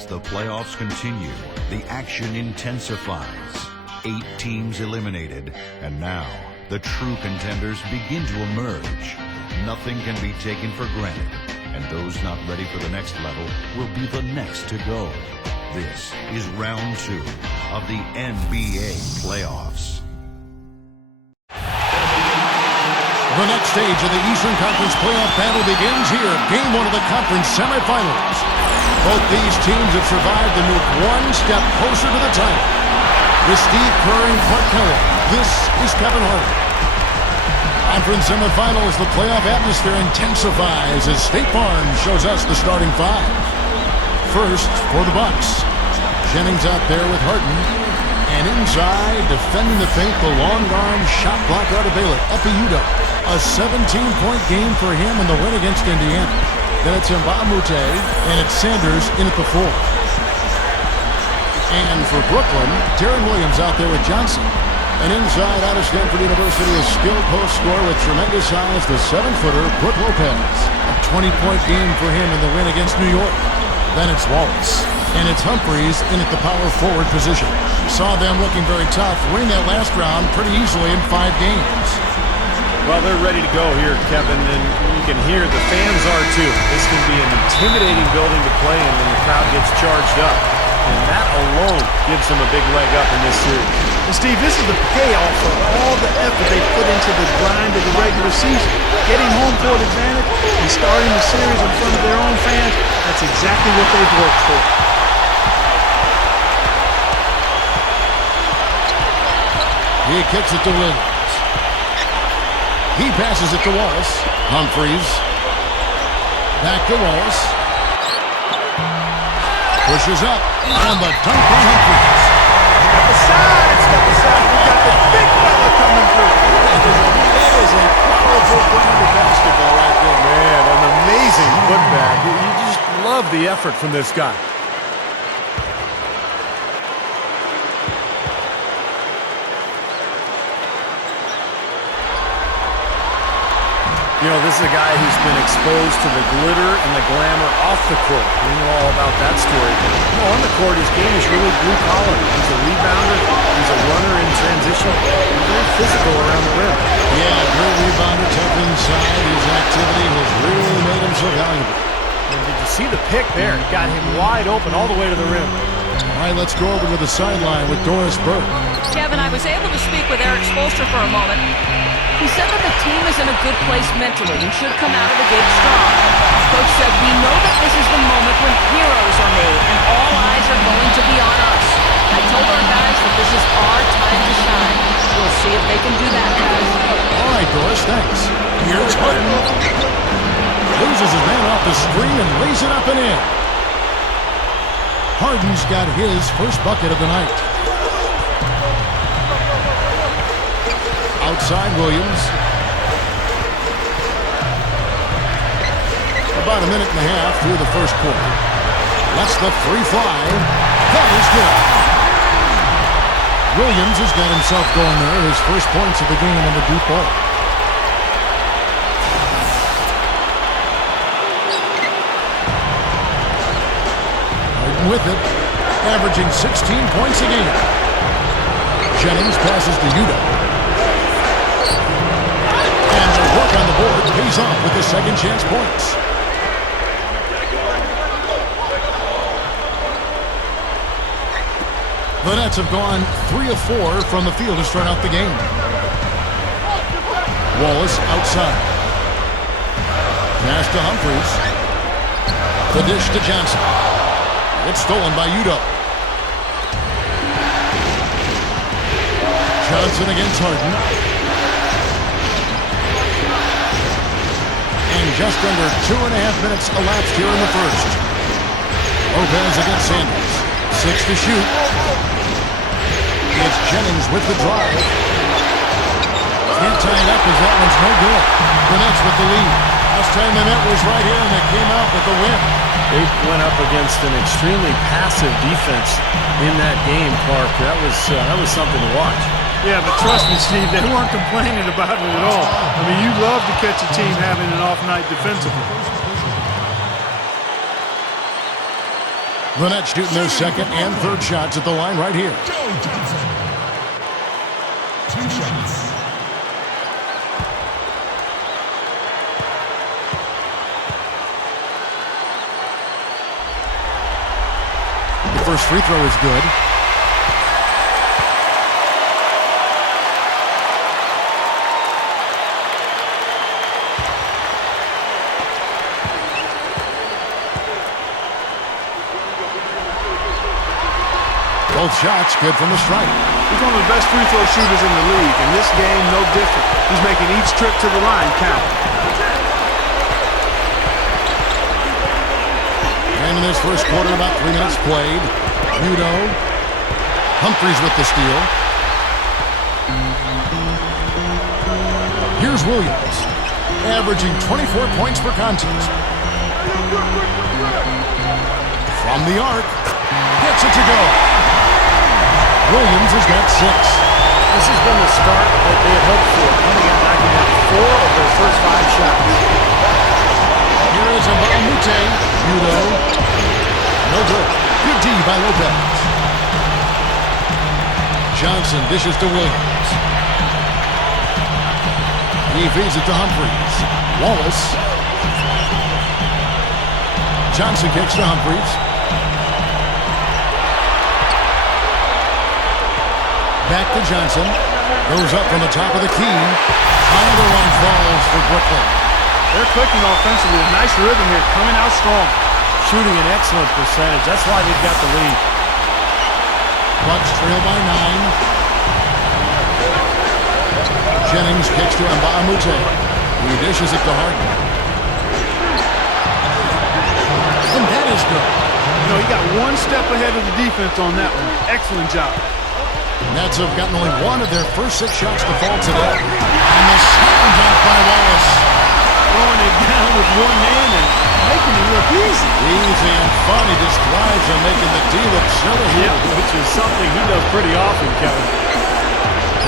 As the playoffs continue, the action intensifies. 8 teams eliminated, and now the true contenders begin to emerge. Nothing can be taken for granted, and those not ready for the next level will be the next to go. This is round 2 of the NBA playoffs. The next stage of the Eastern Conference playoff battle begins here. Game 1 of the conference semifinals. Both these teams have survived and moved one step closer to the title. With Steve Kerr and Clark Kellogg, this is Kevin Harlan. Conference semifinals, the playoff atmosphere intensifies as State Farm shows us the starting 5. First, for the Bucks, Jennings out there with Harden. And inside, defending the paint, the long-arm shot blocker out of Baylor, Epiudo. A 17-point game for him in the win against Indiana. Then it's Mbamute, and it's Sanders in at the 4. And for Brooklyn, Darren Williams out there with Johnson. And inside, out of Stanford University, a skilled post scorer with tremendous size, the 7-footer, Brook Lopez. A 20-point game for him in the win against New York. Then it's Wallace. And it's Humphries in at the power forward position. Saw them looking very tough, winning that last round pretty easily in 5 games. Well, they're ready to go here, Kevin, and you can hear the fans are too. This can be an intimidating building to play in when the crowd gets charged up. And that alone gives them a big leg up in this series. And Steve, this is the payoff for all the effort they put into the grind of the regular season. Getting home court advantage and starting the series in front of their own fans, that's exactly what they've worked for. He kicks it to Williams. He passes it to Wallace. Humphries. Back to Wallace. Pushes up. And the dunk by Humphries. Step aside, step aside. We got the big fella coming through. That is a powerful brand of basketball right there. Man, an amazing putback. You just love the effort from this guy. You know, this is a guy who's been exposed to the glitter and the glamour off the court. We know all about that story. You know, on the court, his game is really blue-collar. He's a rebounder. He's a runner in transition. He's very physical around the rim. Yeah, great rebounder, tough inside. His activity has really made him so valuable. And did you see the pick there? It got him wide open all the way to the rim. All right, let's go over to the sideline with Doris Burke. Kevin, I was able to speak with Eric Spoelstra for a moment. He said that the team is in a good place mentally and should come out of the gate strong. Coach said, we know that this is the moment when heroes are made and all eyes are going to be on us. I told our guys that this is our time to shine. We'll see if they can do that, guys. All right, Doris, thanks. Here's Harden. Loses his man off the screen and lays it up and in. Harden's got his first bucket of the night. Outside Williams. About a minute and a half through the first quarter. Lets the free fly. That is good. Williams has got himself going there. His first points of the game in the deep ball. Harden with it. Averaging 16 points a game. Jennings passes to Udo. And the work on the board pays off with the second chance points. The Nets have gone 3 of 4 from the field to start out the game. Wallace outside. Pass to Humphries. The dish to Johnson. It's stolen by Udo. Johnson against Harden. And just under 2.5 minutes elapsed here in the first. Lopez against Sanders. 6 to shoot. It's Jennings with the drive. Can't tie it up as that one's no good. The Nets with the lead. Last time they met was right here and they came out with the win. They went up against an extremely passive defense in that game, Clark. That was something to watch. Yeah, but trust me, Steve, they weren't complaining about it at all. I mean, you love to catch a team having an off night defensively. The Nets shooting their second and third shots at the line right here. Two shots. The first free throw is good. Both shots good from the stripe. He's one of the best free throw shooters in the league. In this game, no different. He's making each trip to the line count. And in this first quarter, about 3 minutes played. Udo. Humphries with the steal. Here's Williams, averaging 24 points per contest. From the arc, gets it to go. Williams has got 6. This has been the start that they had hoped for, coming out knocking out 4 of their first 5 shots. Here is Nba2K. Udo. No good. Good D by Lopez. Johnson dishes to Williams. He feeds it to Humphries. Wallace. Johnson kicks to Humphries. Back to Johnson. Goes up from the top of the key. Another one falls for Brooklyn. They're clicking offensively. A nice rhythm here, coming out strong. Shooting an excellent percentage. That's why they've got the lead. Bucks trail by 9. Jennings kicks to Nba2K. He dishes it to Harden. And that is good. You know, he got one step ahead of the defense on that one. Excellent job. Nets have gotten only 1 of their first 6 shots to fall today. And the slam dunk by Wallace. Throwing it down with one hand and making it look easy. Easy and fun. He just thrives on making the D look silly. Yeah, which is something he does pretty often, Kevin.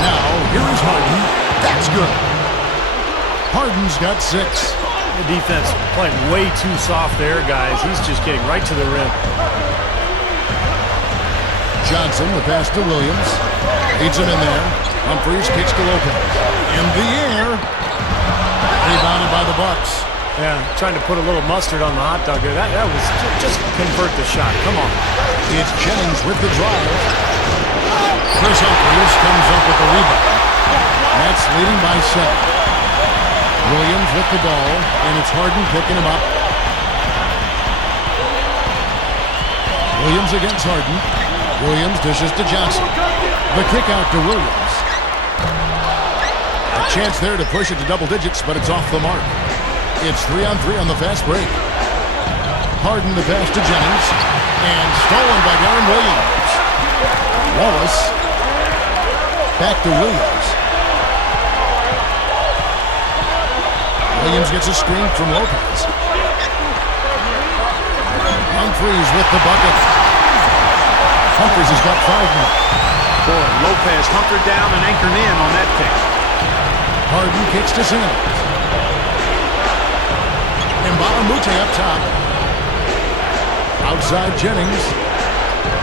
Now, here is Harden. That's good. Harden's got 6. The defense playing way too soft there, guys. He's just getting right to the rim. Johnson, the pass to Williams. Leads him in there. Humphries kicks to Lopez. In the air. Rebounded by the Bucks. Yeah, trying to put a little mustard on the hot dog there. That was just convert the shot. Come on. It's Jennings with the drive. Chris Humphries comes up with the rebound. Nets leading by 7. Williams with the ball, and it's Harden picking him up. Williams against Harden. Williams dishes to Johnson. The kick out to Williams. A chance there to push it to double digits, but it's off the mark. It's 3-on-3 on the fast break. Harden the pass to Jennings. And stolen by Darren Williams. Wallace. Back to Williams. Williams gets a screen from Lopez. Humphries with the bucket. Humphries has got 5 now. Boy, Lopez hunkered down and anchored in on that pick. Harden kicks to Sanders. Nba2K up top. Outside Jennings.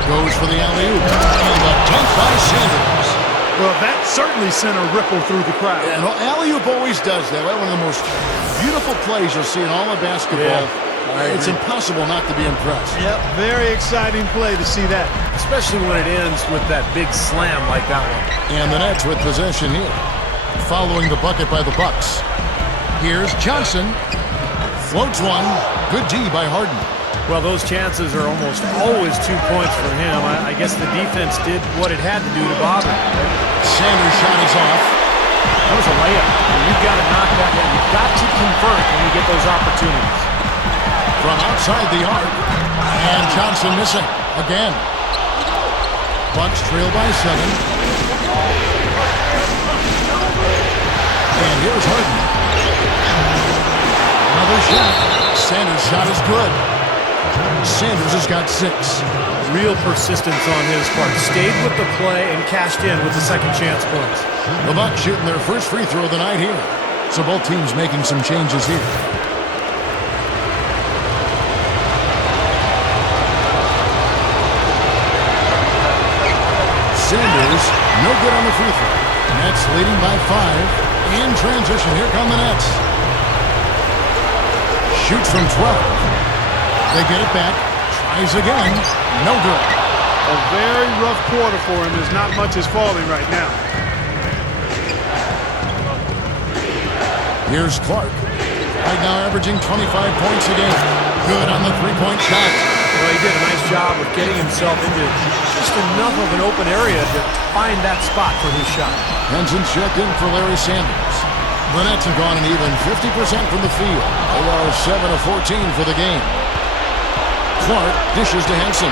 Goes for the alley-oop. And the dunk by Sanders. Well, that certainly sent a ripple through the crowd. And alley-oop always does that. One of the most beautiful plays you'll see in all of basketball. Yeah, it's impossible not to be impressed. Yep, very exciting play to see that. Especially when it ends with that big slam like that one. And the Nets with possession here. Following the bucket by the Bucks. Here's Johnson. Floats one. Good D by Harden. Well, those chances are almost always 2 points for him. I guess the defense did what it had to do to bother him. Sanders' shot is off. That was a layup. You've got to knock that down. You've got to convert when you get those opportunities. From outside the arc. And Johnson missing again. Bucks trail by 7. And here's Harden. Another shot. Sanders' shot is good. Sanders has got 6. Real persistence on his part. Stayed with the play and cashed in with the second chance points. The Bucks shooting their first free throw of the night here. So both teams making some changes here. No good on the free throw. Nets leading by 5. In transition, here come the Nets. Shoots from 12. They get it back. Tries again. No good. A very rough quarter for him as not much is falling right now. Here's Clark. Right now averaging 25 points a game. Good on the three-point shot. Well, he did a nice job of getting himself into just enough of an open area to find that spot for his shot. Henson checked in for Larry Sanders. The Nets have gone an even 50% from the field. They are 7 of 14 for the game. Clark dishes to Henson.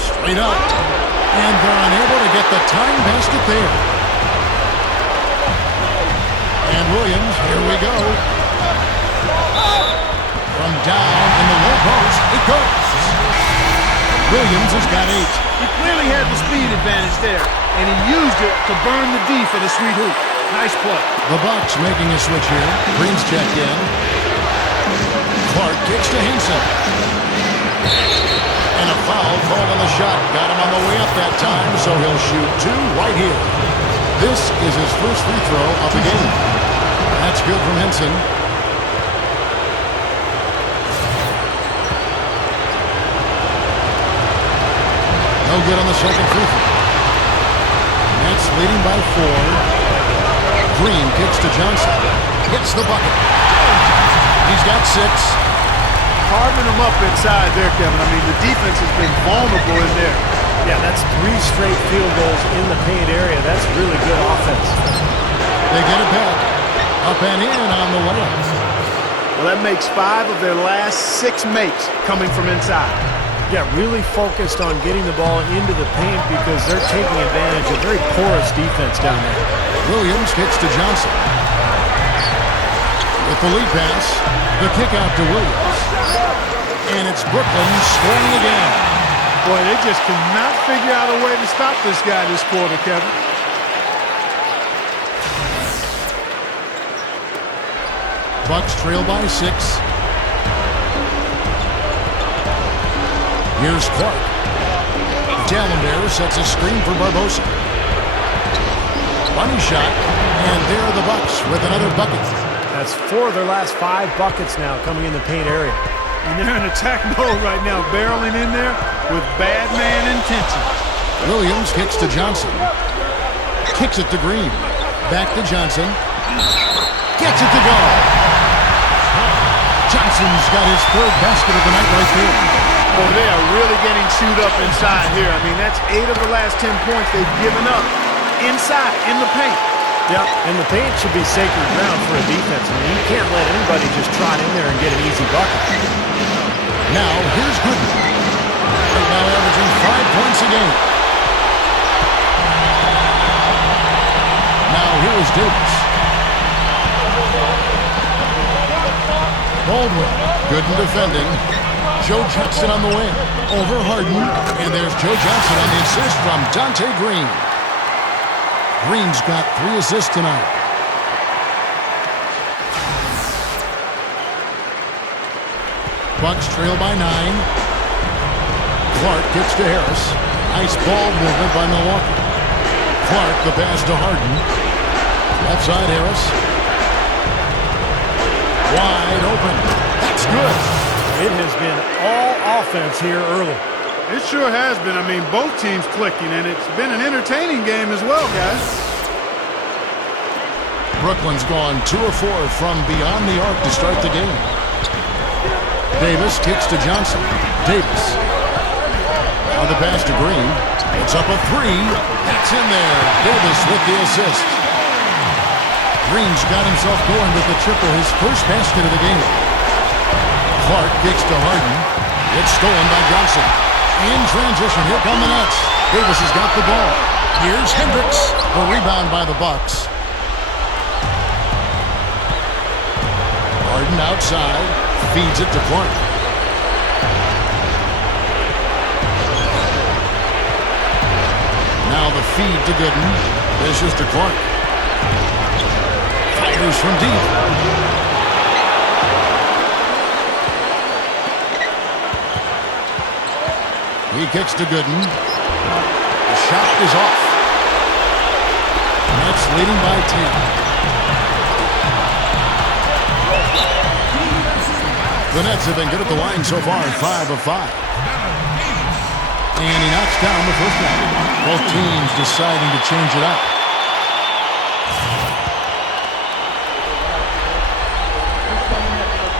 Straight up. And they're unable to get the time basket there. And Williams, here we go. From down in the low post, it goes. Williams has got 8. He clearly had the speed advantage there, and he used it to burn the D for the sweet hoop. Nice play. The Bucks making a switch here. Green's checked in. Clark kicks to Henson. And a foul called on the shot. Got him on the way up that time, so he'll shoot 2 right here. This is his first free throw of the game. That's good from Henson. No good on the second free throw. Nets leading by 4. Green kicks to Johnson. Hits the bucket. He's got 6. Carving them up inside there, Kevin. I mean, the defense has been vulnerable in there. Yeah, that's 3 straight field goals in the paint area. That's really good offense. They get it back. Up and in on the way. Well, that makes 5 of their last 6 makes coming from inside. Yeah, really focused on getting the ball into the paint because they're taking advantage of very porous defense down there. Williams kicks to Johnson. With the lead pass, the kick out to Williams. And it's Brooklyn scoring again. Boy, they just cannot figure out a way to stop this guy this quarter, Kevin. Bucks trail by 6. Here's Clark. Dallenberg sets a screen for Barbosa. Bunny shot, and there are the Bucks with another bucket. That's 4 of their last 5 buckets now coming in the paint area. And they're in attack mode right now, barreling in there with bad man intentions. Williams kicks to Johnson. Kicks it to Green. Back to Johnson. Gets it to go. Johnson's got his 3rd basket of the night right there. Boy, they are really getting chewed up inside here. I mean, that's 8 of the last 10 points they've given up inside, in the paint. Yeah, and the paint should be sacred ground for a defense. I mean, you can't let anybody just trot in there and get an easy bucket. Now, here's Gooden. Right now averaging 5 points a game. Now, here is Davis. Baldwin, Gooden defending. Joe Johnson on the wing. Over Harden. And there's Joe Johnson on the assist from Dante Green. Green's got 3 assists tonight. Bucks trail by 9. Clark kicks to Harris. Nice ball movement by Milwaukee. Clark the pass to Harden. Left side Harris. Wide open. That's good. It has been all offense here early. It sure has been. I mean, both teams clicking, and it's been an entertaining game as well, guys. Brooklyn's gone 2 of 4 from beyond the arc to start the game. Davis kicks to Johnson. Davis. Now the pass to Green. It's up a 3. That's in there. Davis with the assist. Green's got himself going with the triple, his first basket of the game. Clark kicks to Harden. It's stolen by Johnson. In transition, here come the Nets. Davis has got the ball. Here's Hendricks. The rebound by the Bucks. Harden outside. Feeds it to Clark. Now the feed to Gooden. This is to Clark. Fires from deep. He kicks to Gooden. The shot is off. Nets leading by 10. The Nets have been good at the line so far, 5 of 5. And he knocks down the first one. Both teams deciding to change it up.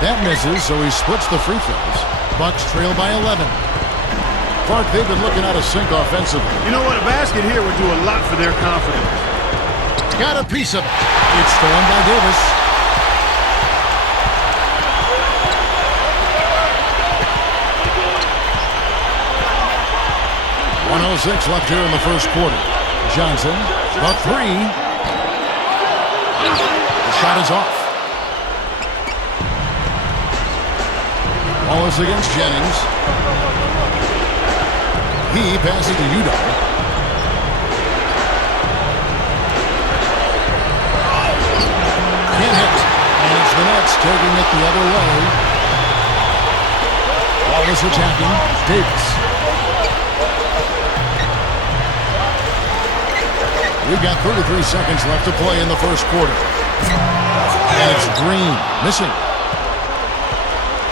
That misses, so he splits the free throws. Bucks trail by 11. Clark, they've been looking out of sync offensively. You know what? A basket here would do a lot for their confidence. Got a piece of it. It's stolen by Davis. .106 left here in the first quarter. Johnson, the three. The shot is off. Wallace against Jennings. He passes to Udall. Can't hit. And it's the Nets taking it the other way. Wallace attacking. Davis. We've got 33 seconds left to play in the first quarter. And it's Green missing.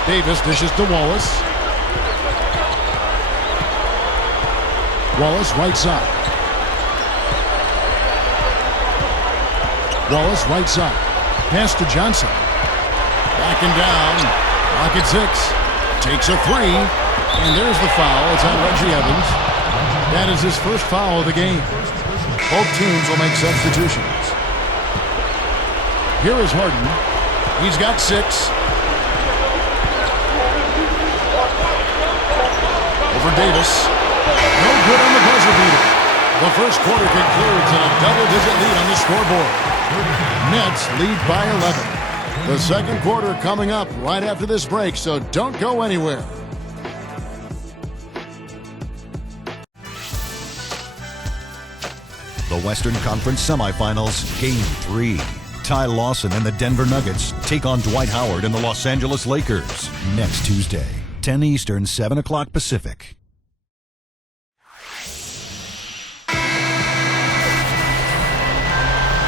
Davis dishes to Wallace. Wallace right side. Wallace right side. Pass to Johnson. Backing down. Rocket 6. Takes a three. And there's the foul. It's on Reggie Evans. That is his first foul of the game. Both teams will make substitutions. Here is Harden. He's got 6. Over Davis. No good on the buzzer beater. The first quarter concludes in a double-digit lead on the scoreboard. Nets lead by 11. The second quarter coming up right after this break, so don't go anywhere. The Western Conference Semifinals, Game 3. Ty Lawson and the Denver Nuggets take on Dwight Howard and the Los Angeles Lakers next Tuesday, 10 Eastern, 7 o'clock Pacific.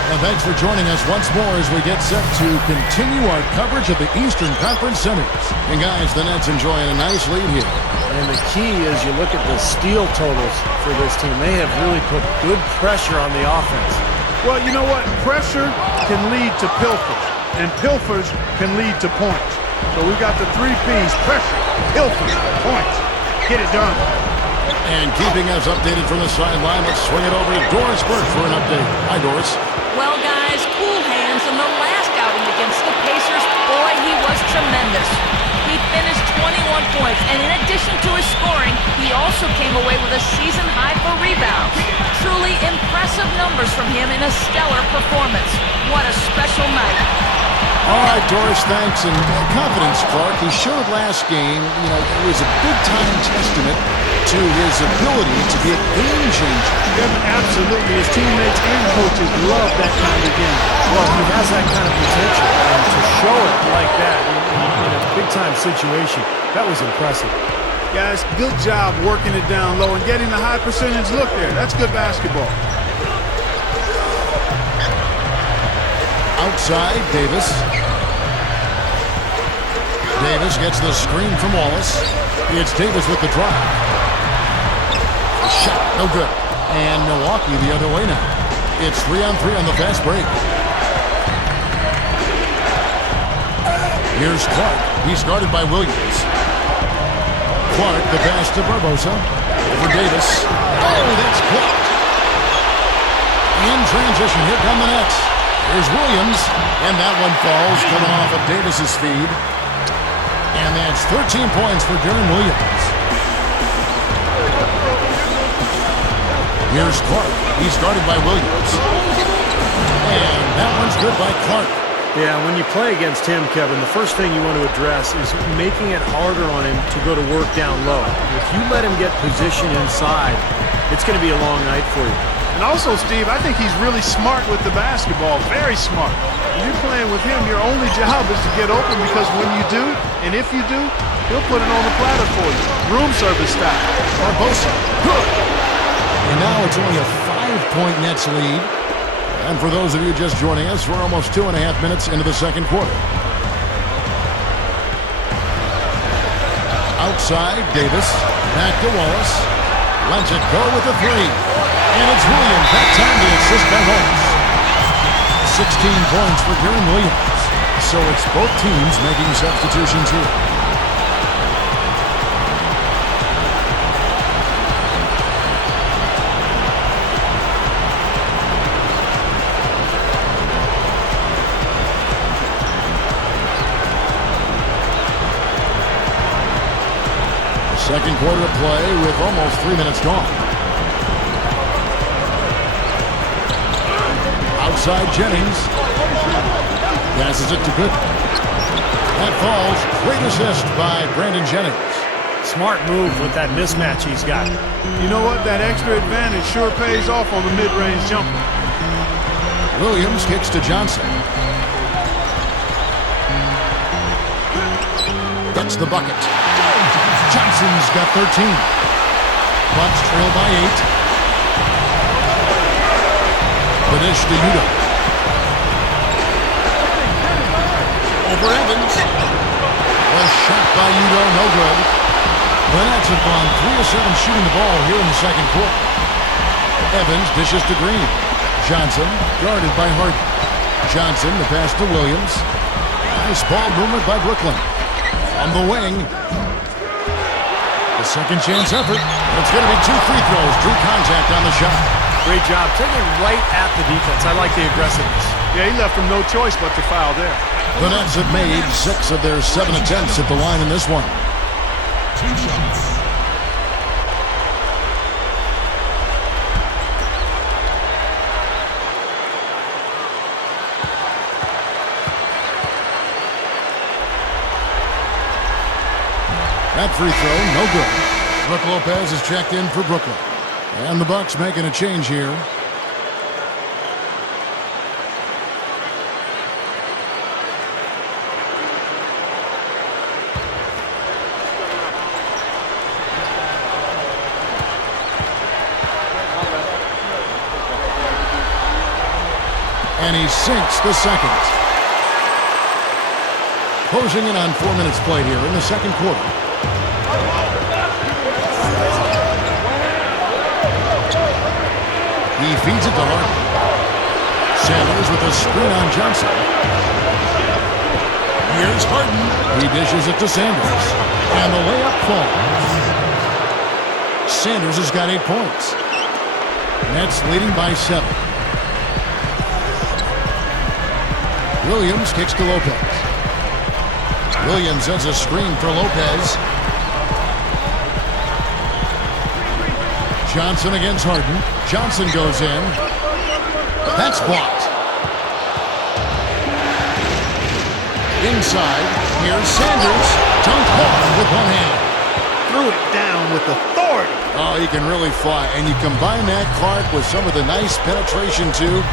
And thanks for joining us once more as we get set to continue our coverage of the Eastern Conference Semis. And guys, the Nets enjoying a nice lead here. And the key is you look at the steal totals for this team. They have really put good pressure on the offense. Well, you know what? Pressure can lead to pilfers, and pilfers can lead to points. So we've got the 3 P's: pressure, pilfers, points. Get it done. And keeping us updated from the sideline, let's swing it over to Doris Burke for an update. Hi, Doris. Well, guys, cool hands in the last outing against the Pacers. Boy, he was tremendous. He finished 21 points, and in addition to his scoring, he also came away with a season high for rebounds. Truly impressive numbers from him in a stellar performance. What a special night. All right, Doris, thanks. And confidence, Clark. He showed last game, it was a big-time testament to his ability to be a game changer. Kevin, absolutely. His teammates and coaches love that kind of game. Well, he has that kind of potential, and to show it like that in a big-time situation, that was impressive. Guys, good job working it down low and getting the high percentage look there. That's good basketball. Outside, Davis. Davis gets the screen from Wallace. It's Davis with the drive. The shot, no good. And Milwaukee the other way now. It's 3-on-3 on the fast break. Here's Clark. He's guarded by Williams. Clark, the pass to Barbosa. Over Davis. Oh, that's blocked. In transition, here come the Nets. Here's Williams, and that one falls, coming off of Davis's feed. And that's 13 points for Darren Williams. Here's Clark. He's guarded by Williams. And that one's good by Clark. Yeah, when you play against him, Kevin, the first thing you want to address is making it harder on him to go to work down low. If you let him get position inside, it's going to be a long night for you. And also, Steve, I think he's really smart with the basketball. Very smart. When you're playing with him, your only job is to get open, because when you do, and if you do, he'll put it on the platter for you. Room service style. Barbosa. Good. And now it's only a 5-point Nets lead. And for those of you just joining us, we're almost 2.5 minutes into the second quarter. Outside, Davis. Back to Wallace. Lets it go with the three. And it's Williams. That time the assist by Wallace. 16 points for Darren Williams. So it's both teams making substitutions here. Second quarter of play with almost 3 minutes gone. Outside Jennings. Passes it to Good. That falls. Great assist by Brandon Jennings. Smart move with that mismatch he's got. You know what? That extra advantage sure pays off on the mid-range jumper. Williams kicks to Johnson. Gets the bucket. Johnson's got 13. Bucks trail by 8. The dish to Udo. Over Evans. A shot by Udo, no good. The Nets have gone 3 of 7 shooting the ball here in the second quarter. Evans dishes to Green. Johnson guarded by Harden. Johnson, the pass to Williams. Nice ball movement by Brooklyn. On the wing. The second chance effort. It's going to be 2 free throws. Drew contact on the shot. Great job. Taking right at the defense. I like the aggressiveness. Yeah, he left him no choice but to foul there. The Nets have made 6 of their 7 attempts at the line in this one. 2 shots. That free throw, no good. Brook Lopez is checked in for Brooklyn. And the Bucks making a change here. And he sinks the second. Closing in on 4 minutes played here in the second quarter. He feeds it to Harden. Sanders with a screen on Johnson. Here's Harden. He dishes it to Sanders. And the layup falls. Sanders has got 8 points. Nets leading by 7. Williams kicks to Lopez. Williams sends a screen for Lopez. Johnson against Harden. Johnson goes in. That's blocked. Inside, here's Sanders. Dunked hard with one hand. Threw it down with authority. Oh, he can really fly. And you combine that, Clark, with some of the nice penetration, too,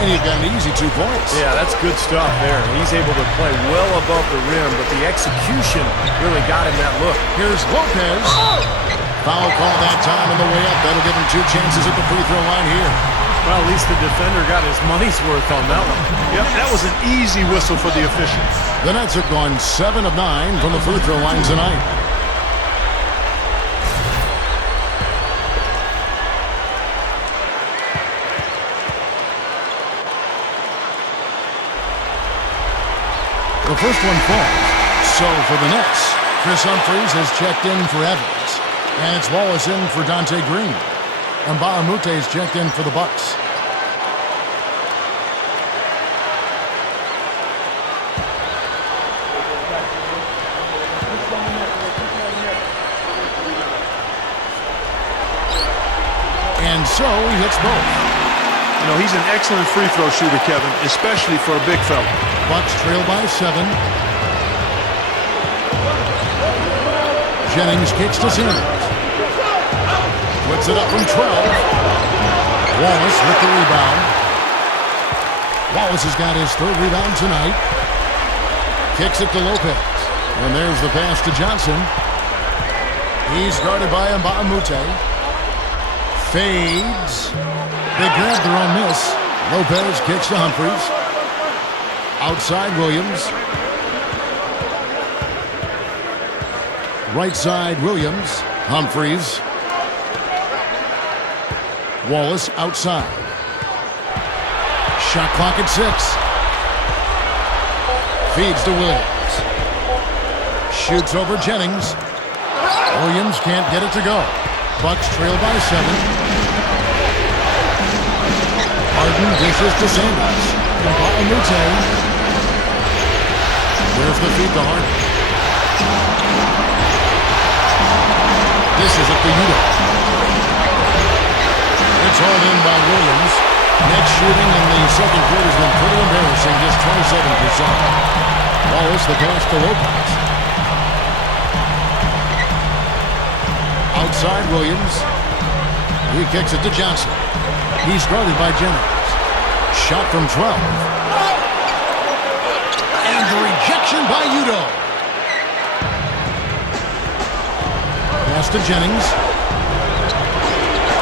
and you've got an easy 2 points. Yeah, that's good stuff there. He's able to play well above the rim, but the execution really got him that look. Here's Lopez. Foul call that time on the way up. That'll give him 2 chances at the free throw line here. Well, at least the defender got his money's worth on that one. Yep, that was an easy whistle for the officials. The Nets have gone 7 of 9 from the free throw line tonight. The first one falls. So for the Nets, Chris Humphries has checked in for Evans. And it's Wallace in for Dante Green. And Bahamute is checked in for the Bucks. And so he hits both. You know, he's an excellent free throw shooter, Kevin, especially for a big fella. Bucks trail by 7. Jennings kicks to Sanders. Puts it up from 12. Wallace with the rebound. Wallace has got his 3rd rebound tonight. Kicks it to Lopez. And there's the pass to Johnson. He's guarded by Mbaamute. Fades. They grab their own miss. Lopez kicks to Humphries. Outside Williams. Right side Williams. Humphries. Wallace outside. Shot clock at 6. Feeds to Williams. Shoots over Jennings. Williams can't get it to go. Bucks trail by 7. Harden dishes to Sanders. Mute. There's the feed to Harden. This is it for Udo. It's all in by Williams. Net shooting in the second quarter has been pretty embarrassing, just 27%. Wallace the pass to Lopez. Outside Williams. He kicks it to Johnson. He's guarded by Jennings. Shot from 12. And the rejection by Udo. Pass to Jennings.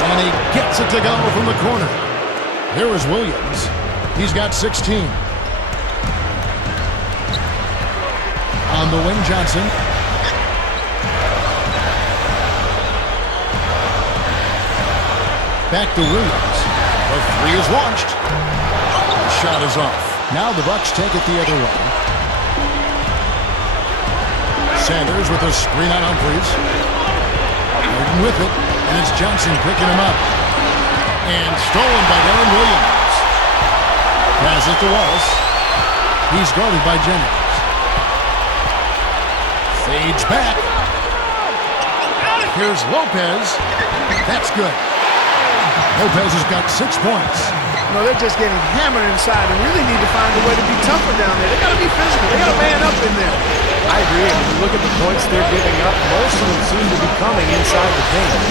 And he gets it to go from the corner. Here is Williams. He's got 16. On the wing, Johnson. Back to Williams. The three is launched. The shot is off. Now the Bucks take it the other way. Sanders with a screen on Humphries. Harden with it, and it's Johnson picking him up. And stolen by Darren Williams. Pass it to Wallace. He's guarded by Jennings. Fades back. Here's Lopez. That's good. Lopez has got 6 points. You know, they're just getting hammered inside and really need to find a way to be tougher down there. They got to be physical. They got to man up in there. I agree. When you look at the points they're giving up, most of them seem to be coming inside the paint.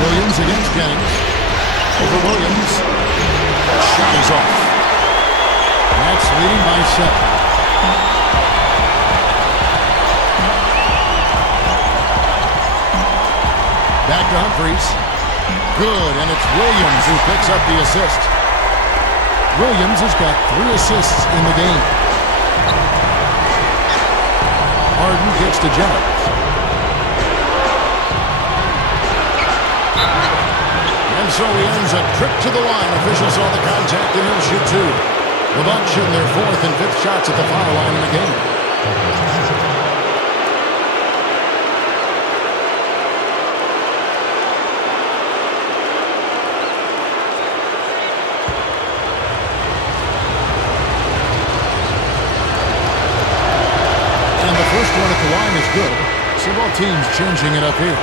Williams against Jennings. Over Williams. Shot is off. Nets leading by 7. Back to Humphries. Good, and it's Williams who picks up the assist. Williams has got 3 assists in the game. Harden kicks to Jennings. And so he ends a trip to the line. Officials saw the contact and he'll shoot 2. The Bucks shooting their 4th and 5th shots at the foul line in the game. First one at the line is good. So both teams changing it up here.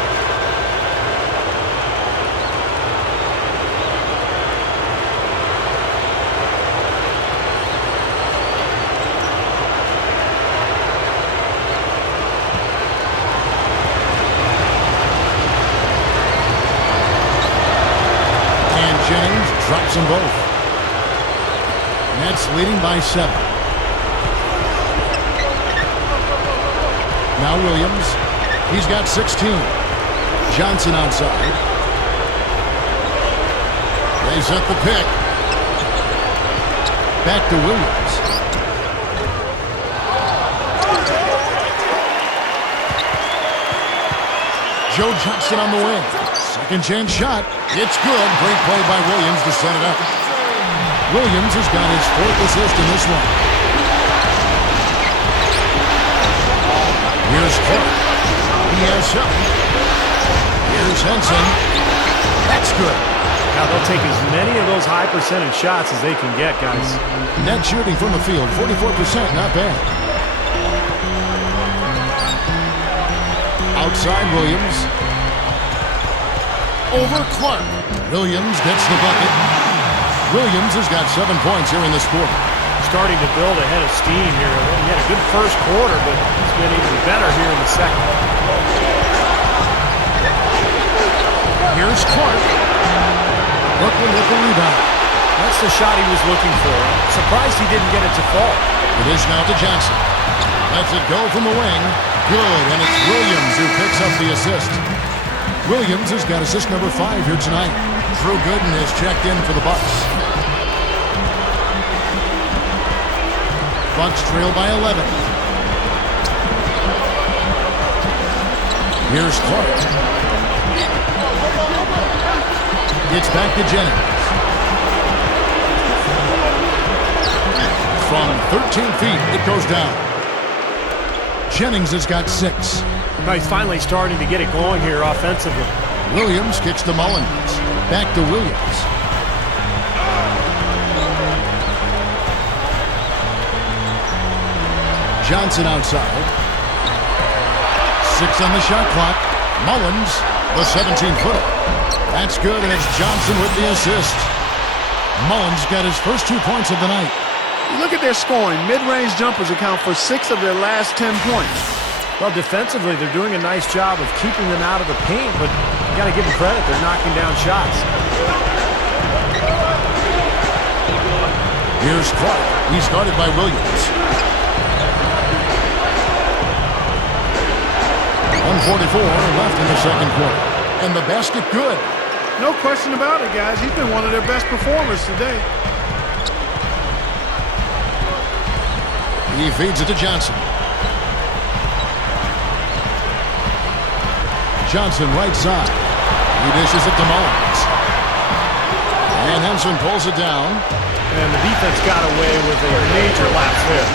And Jennings drops them both. Nets leading by 7. Now Williams. He's got 16. Johnson outside. They set the pick. Back to Williams. Joe Johnson on the wing. Second chance shot. It's good. Great play by Williams to set it up. Williams has got his 4th assist in this one. Here's Clark. He has 7. Here's Henson. That's good. Now they'll take as many of those high percentage shots as they can get, guys. Net shooting from the field, 44%, not bad. Outside Williams. Over Clark. Williams gets the bucket. Williams has got 7 points here in this quarter. Starting to build a head of steam here. He had a good first quarter, but it's been even better here in the second. Here's Clark. Brooklyn with the rebound. That's the shot he was looking for. I'm surprised he didn't get it to fall. It is now to Johnson. Lets it go from the wing. good, and it's Williams who picks up the assist. Williams has got assist number 5 here tonight. Drew Gooden has checked in for the Bucks. Bucks trail by 11. Here's Clark. It's back to Jennings. From 13 feet, it goes down. Jennings has got 6. Now he's finally starting to get it going here offensively. Williams kicks to Mullins. Back to Williams. Johnson outside. 6 on the shot clock. Mullins, the 17-footer. That's good, and it's Johnson with the assist. Mullins got his first 2 points of the night. You look at their scoring. Mid-range jumpers account for 6 of their last 10 points. Well, defensively, they're doing a nice job of keeping them out of the paint, but you got to give them credit. They're knocking down shots. Here's Clark. He's guarded by Williams. 1:44 left in the second quarter. And the basket good. No question about it, guys. He's been one of their best performers today. He feeds it to Johnson. Johnson right side. He dishes it to Mullins. And Henson pulls it down. And the defense got away with a major lapse there.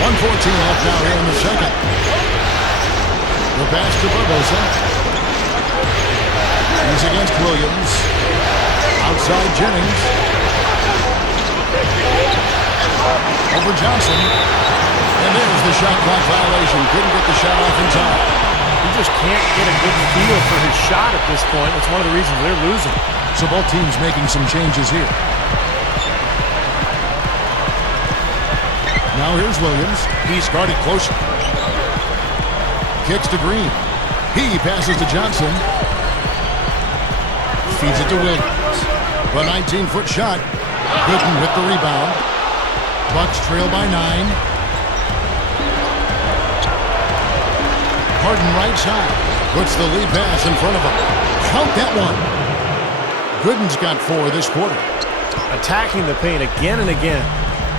1:14 left now here in the second. The pass to Barbosa. He's against Williams. Outside Jennings. Over Johnson. And there's the shot clock violation. Couldn't get the shot off in time. He just can't get a good feel for his shot at this point. That's one of the reasons they're losing. So both teams making some changes here. Now here's Williams. He's guarded closer. Kicks to Green. He passes to Johnson. Feeds it to Williams. The 19-foot shot. Gooden with the rebound. Bucks trail by 9. Harden right side. Puts the lead pass in front of him. Count that one. Gooden's got 4 this quarter. Attacking the paint again and again.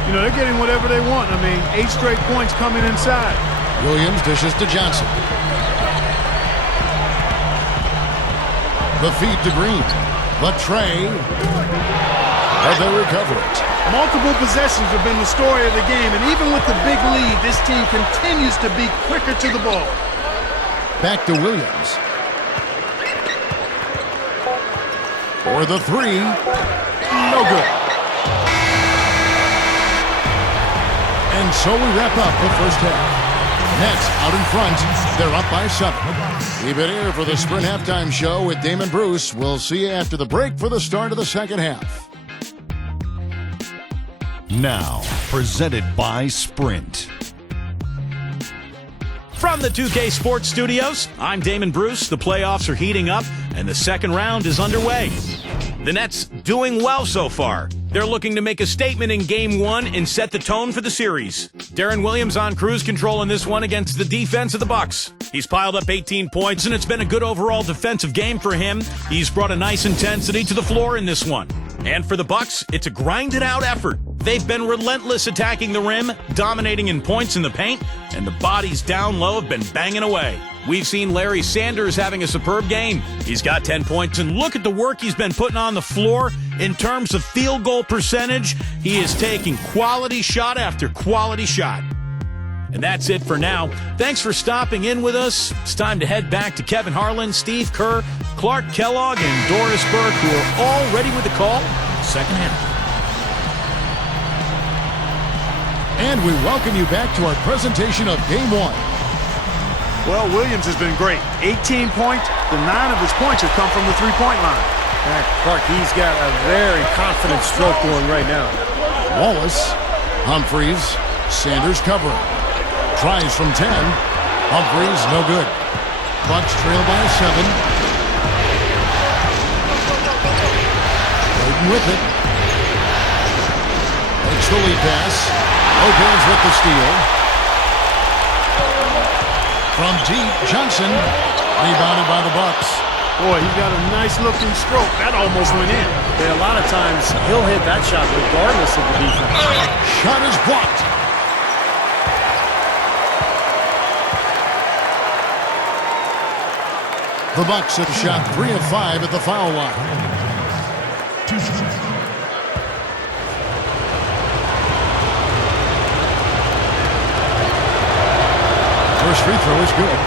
You know, they're getting whatever they want. I mean, 8 straight points coming inside. Williams dishes to Johnson. The feed to Green. The tray. But they recover it. Multiple possessions have been the story of the game, and even with the big lead, this team continues to be quicker to the ball. Back to Williams. For the 3. No good. And so we wrap up the first half. Nets out in front. They're up by 7. Keep it here for the Sprint Halftime Show with Damon Bruce. We'll see you after the break for the start of the second half. Now, presented by Sprint. From the 2K Sports Studios, I'm Damon Bruce. The playoffs are heating up, and the second round is underway. The Nets doing well so far. They're looking to make a statement in Game 1 and set the tone for the series. Deron Williams on cruise control in this one against the defense of the Bucks. He's piled up 18 points, and it's been a good overall defensive game for him. He's brought a nice intensity to the floor in this one. And for the Bucks, it's a grinded-out effort. They've been relentless attacking the rim, dominating in points in the paint, and the bodies down low have been banging away. We've seen Larry Sanders having a superb game. He's got 10 points, and look at the work he's been putting on the floor in terms of field goal percentage. He is taking quality shot after quality shot. And that's it for now. Thanks for stopping in with us. It's time to head back to Kevin Harlan, Steve Kerr, Clark Kellogg, and Doris Burke, who are all ready with the call. Second half. And we welcome you back to our presentation of Game 1. Well, Williams has been great. 18 points. The 9 of his points have come from the three-point line. Clark, he's got a very confident stroke going right now. Wallace, Humphries, Sanders covering. Tries from 10. Humphries, no good. Bucks trail by 7. Burden with it. They takes the lead pass. Lopez with the steal. From deep, Johnson. Rebounded by the Bucks. Boy, he's got a nice-looking stroke. That almost went in. Yeah, a lot of times he'll hit that shot regardless of the defense. Shot is blocked. The Bucks have shot 3 of 5 at the foul line. First free throw is good.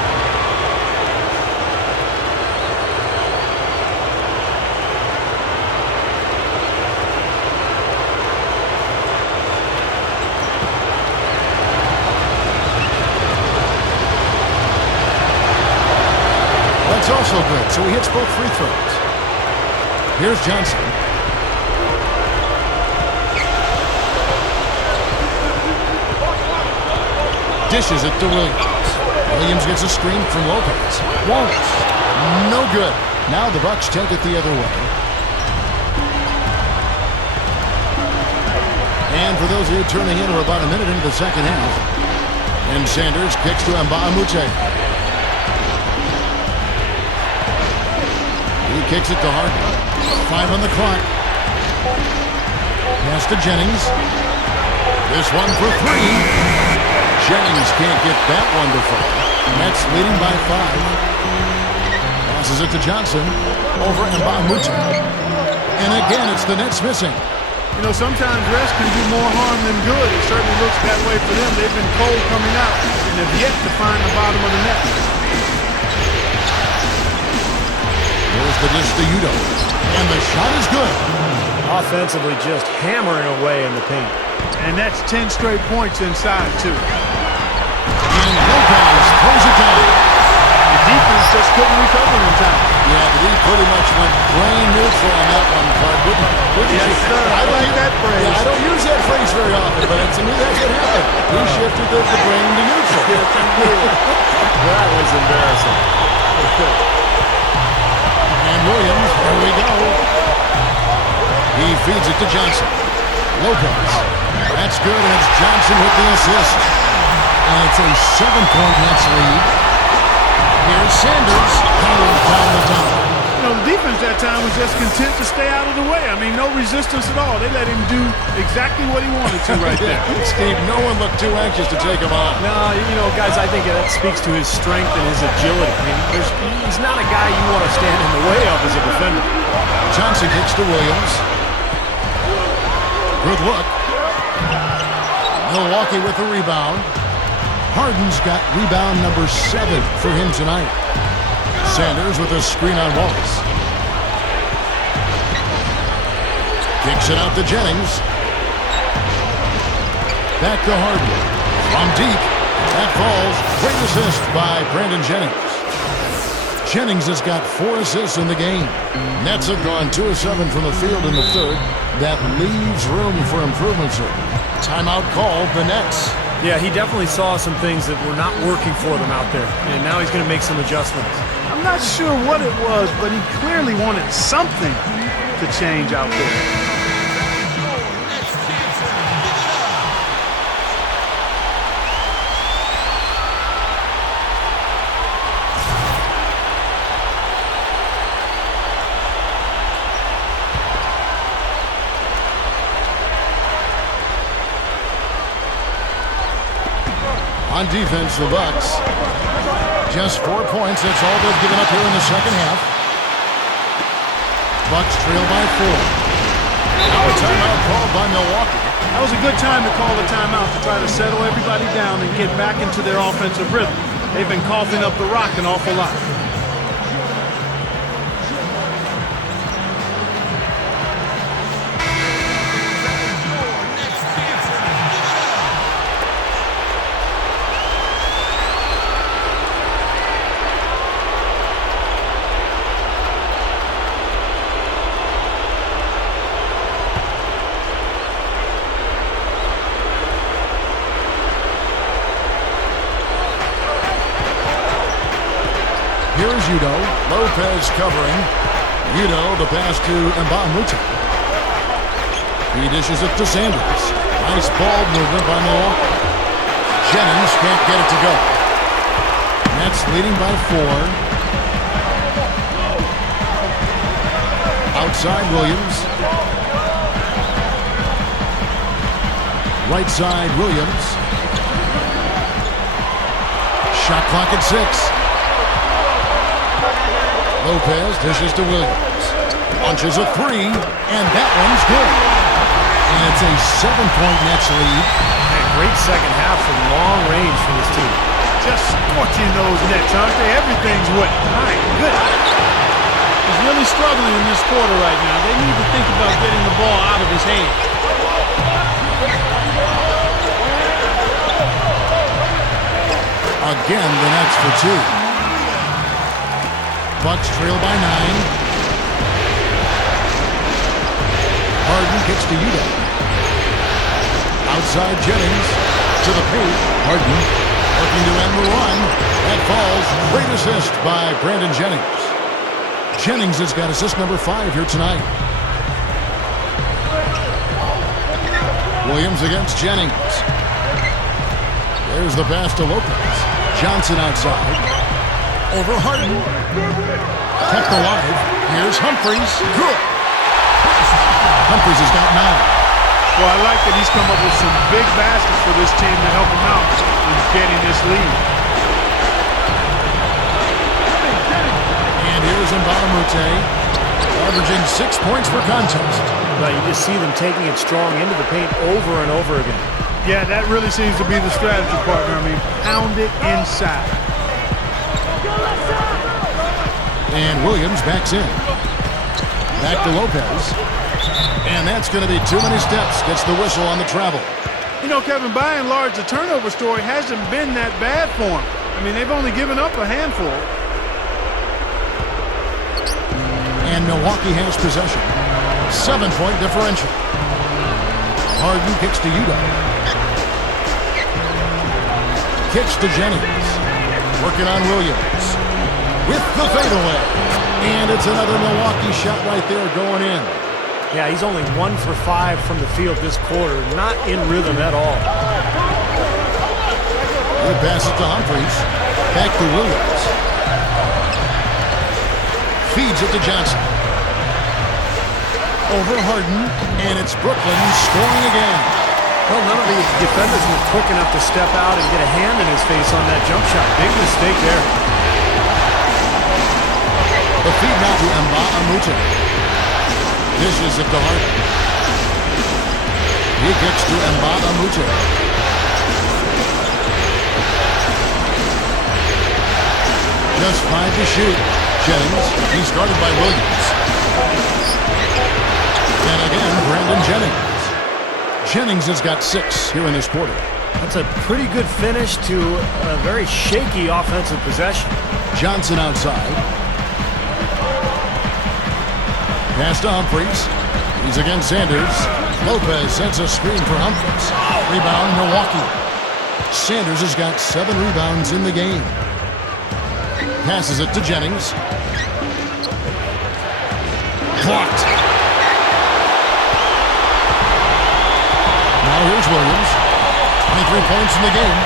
That's also good, so he hits both free throws. Here's Johnson. Dishes it to Williams. Williams gets a screen from Lopez. Won't. No good. Now the Bucks take it the other way. And for those of you turning in, we're about a minute into the second half. And Sanders kicks to Nba2K13. He kicks it to Harden. 5 on the clock. Pass to Jennings. This one for 3. Jennings can't get that one to fall. Nets leading by 5. Passes it to Johnson. Over Nba2K13. And again, it's the Nets missing. You know, sometimes rest can do more harm than good. It certainly looks that way for them. They've been cold coming out and have yet to find the bottom of the net. Here's the dish to Udo. And the shot is good. Offensively just hammering away in the paint. And that's 10 straight points inside, too. And Lopez throws it down. The defense just couldn't recover in time. Yeah, but he pretty much went brain neutral on that one, Clark, wouldn't Yes, you? sir. I like that phrase. Yeah, I don't use that phrase very often, but to me that's what happened. He shifted the brain to neutral. That was embarrassing. And Williams, there we go. He feeds it to Johnson. Lopez. That's good, and it's Johnson with the assist. And it's a 7-point Nets lead. Here's Sanders. Powers down the tunnel. You know, the defense that time was just content to stay out of the way. I mean, no resistance at all. They let him do exactly what he wanted to right there. Steve, no one looked too anxious to take him on. No, you know, guys, I think that speaks to his strength and his agility. I mean, he's not a guy you want to stand in the way of as a defender. Johnson kicks to Williams. Good look. Milwaukee with the rebound. Harden's got rebound number 7 for him tonight. Sanders with a screen on Wallace. Kicks it out to Jennings. Back to Harden. From deep. That falls. Great assist by Brandon Jennings. Jennings has got 4 assists in the game. Nets have gone 2 of 7 from the field in the third. That leaves room for improvement, sir. Timeout called the Nets. Yeah, he definitely saw some things that were not working for them out there. And now he's going to make some adjustments. I'm not sure what it was, but he clearly wanted something to change out there. On defense, the Bucks. Just 4 points. That's all they've given up here in the second half. Bucks trail by 4. Now a timeout called by Milwaukee. That was a good time to call the timeout to try to settle everybody down and get back into their offensive rhythm. They've been coughing up the rock an awful lot. Here's Udo. Lopez covering. Udo, the pass to Nba2K13. He dishes it to Sanders. Nice ball movement by Milwaukee. Jennings can't get it to go. Nets leading by 4. Outside Williams. Right side Williams. Shot clock at 6. Lopez dishes to Williams. Launches a 3, and that one's good. And it's a 7-point Nets lead. Man, great second half from long range for this team. Just scorching those Nets, aren't they? Everything's wet. My goodness. He's really struggling in this quarter right now. They need to think about getting the ball out of his hands. Again, the Nets for 2. Bucks trail by 9. Harden kicks to Udo. Outside Jennings to the paint. Harden looking to end the run. That falls. Great assist by Brandon Jennings. Jennings has got assist number 5 here tonight. Williams against Jennings. There's the pass to Lopez. Johnson outside. Over Harden. Kept alive. Here's Humphries. Good. Humphries has got 9. Well, I like that he's come up with some big baskets for this team to help him out in getting this lead. And here's Nba2K, averaging 6 points per contest. Well, you just see them taking it strong into the paint over and over again. Yeah, that really seems to be the strategy, partner. I mean, pound it inside. And Williams backs in. Back to Lopez. And that's going to be too many steps. Gets the whistle on the travel. You know, Kevin, by and large, the turnover story hasn't been that bad for him. I mean, they've only given up a handful. And Milwaukee has possession. 7-point differential. Harden kicks to Udo. Kicks to Jennings. Working on Williams. With the fadeaway. And it's another Milwaukee shot right there going in. Yeah, he's only 1 for 5 from the field this quarter. Not in rhythm at all. He passes to Humphries. Back to Williams. Feeds it to Johnson. Over Harden. And it's Brooklyn scoring again. Well, none of the defenders were quick enough to step out and get a hand in his face on that jump shot. Big mistake there. The feed now to Nba2K. Dishes it to Harden. He kicks to Nba2K. Just 5 to shoot. Jennings, he's guarded by Williams. And again, Brandon Jennings. Jennings has got 6 here in this quarter. That's a pretty good finish to a very shaky offensive possession. Johnson outside. Pass to Humphries. He's against Sanders. Lopez sends a screen for Humphries. Rebound, Milwaukee. Sanders has got 7 rebounds in the game. Passes it to Jennings. Blocked. Now here's Williams. 23 points in the game.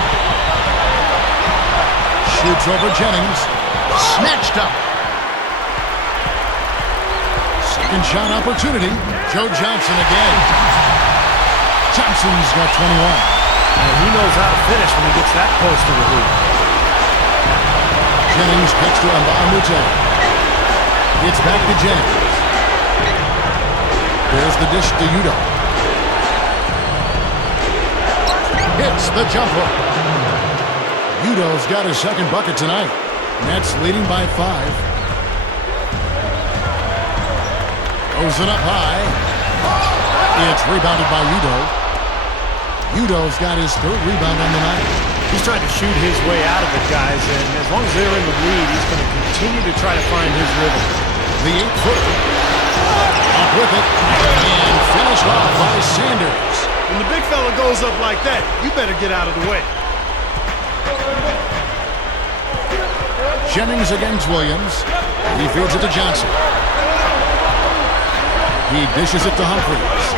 Shoots over Jennings. Snatched up. Second shot opportunity. Joe Johnson again. Johnson's got 21. And he knows how to finish when he gets that close to the hoop. Jennings kicks to Nba2K. It's back to Jennings. There's the dish to Udo. Hits the jumper. Udo's got his second bucket tonight. Nets leading by 5. Goes it up high. It's rebounded by Udo. Udo's got his 3rd rebound on the night. He's trying to shoot his way out of it, guys, and as long as they're in the lead, he's going to continue to try to find his rhythm. The 8-footer. Up with it. And finished off by Sanders. When the big fella goes up like that, you better get out of the way. Jennings against Williams. He feeds it to Johnson. He dishes it to Humphries.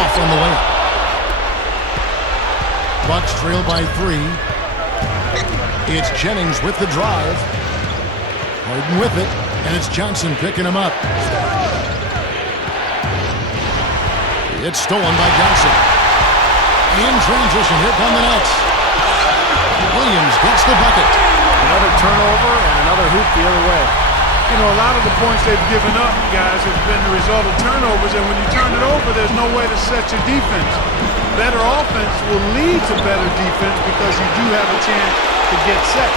Off on the layup. Bucks trail by 3. It's Jennings with the drive. Harden with it, and it's Johnson picking him up. It's stolen by Johnson. In transition, here come the Nets. Williams gets the bucket. Another turnover and another hoop the other way. You know, a lot of the points they've given up, guys, have been the result of turnovers, and when you turn it over, there's no way to set your defense. Better offense will lead to better defense because you do have a chance to get set.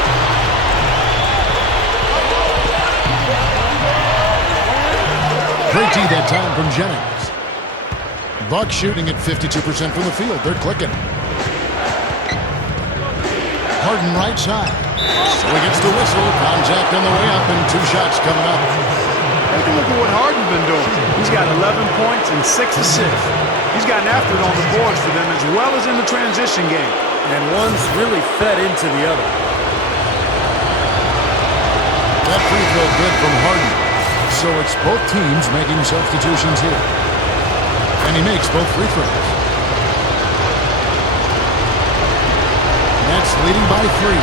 Great D that time from Jennings. Bucks shooting at 52% from the field. They're clicking. Harden right side. So he gets the whistle. Contact on the way up and 2 shots coming up. Take a look at what Harden's been doing. He's got 11 points and 6 assists. He's gotten after it on the boards for them as well as in the transition game. And one's really fed into the other. That free throw good from Harden. So it's both teams making substitutions here. And he makes both free throws. Nets leading by 3.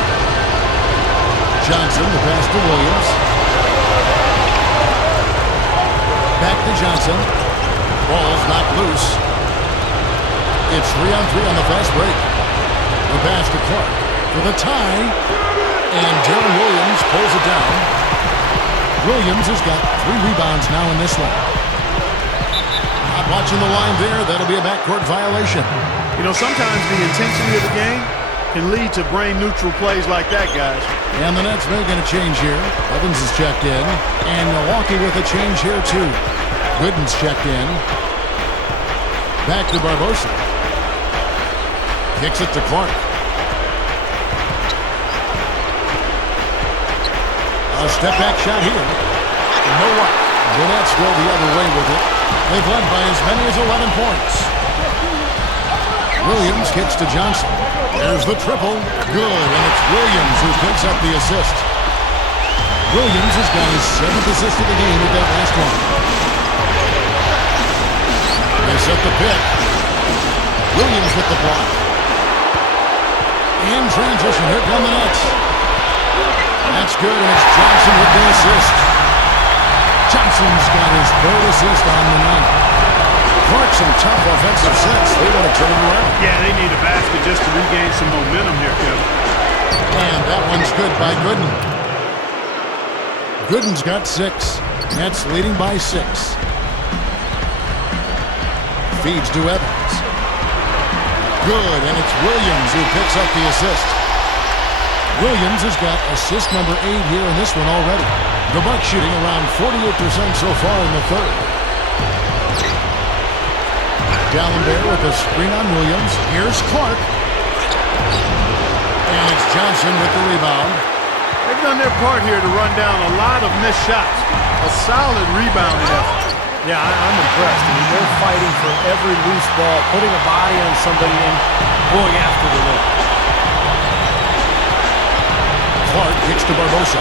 Johnson, the pass to Williams. Back to Johnson. Ball's knocked loose. It's 3-on-3 on the fast break. The pass to Clark for the tie. And Darren Williams pulls it down. Williams has got 3 rebounds now in this one. Not watching the line there. That'll be a backcourt violation. You know, sometimes the intensity of the game can lead to brain-neutral plays like that, guys. And the Nets making a change here. Evans is checked in. And Milwaukee with a change here, too. Gooden's checked in. Back to Barbosa. Kicks it to Clark. A step-back shot here. No luck. The Nets go the other way with it. They've led by as many as 11 points. Williams kicks to Johnson. There's the triple. Good, and it's Williams who picks up the assist. Williams has got his 7th assist of the game with that last one. They set the pick. Williams with the block. In transition, here come the Nets. That's good, and it's Johnson with the assist. Johnson's got his 3rd assist on the night. Clark, some tough offensive sets. They want to turn it around. Yeah, they need a basket just to regain some momentum here, Kevin. And that one's good by Gooden. Gooden's got 6. Nets leading by 6. Feeds to Evans. Good, and it's Williams who picks up the assist. Williams has got assist number 8 here in this one already. The Bucks shooting around 48% so far in the 3rd. Gallenberg with a screen on Williams. Here's Clark. And it's Johnson with the rebound. They've done their part here to run down a lot of missed shots. A solid rebounding effort. Yeah, I'm impressed. I mean, they're fighting for every loose ball, putting a body on somebody and going after the rim. Clark kicks to Barbosa.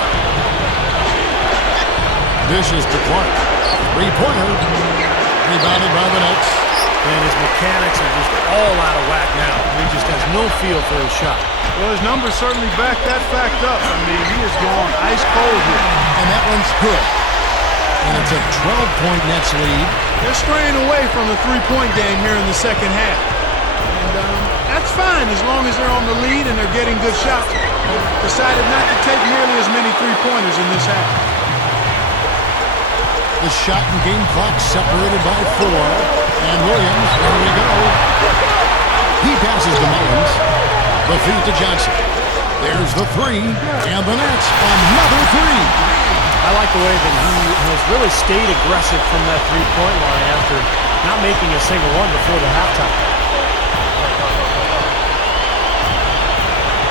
Dishes to Clark. 3-pointer. Rebounded by the Nets. And his mechanics are just all out of whack now. He just has no feel for his shot. Well, his numbers certainly back that fact up. I mean, he is going ice cold here. And that one's good. And it's a 12-point Nets lead. They're straying away from the three-point game here in the second half. And that's fine as long as they're on the lead and they're getting good shots. They decided not to take nearly as many three-pointers in this half. The shot and game clock separated by 4. And Williams, there we go. He passes to Mullins. The feed to Johnson. There's the 3. And the Nets, another 3. I like the way that he has really stayed aggressive from that three-point line after not making a single one before the halftime.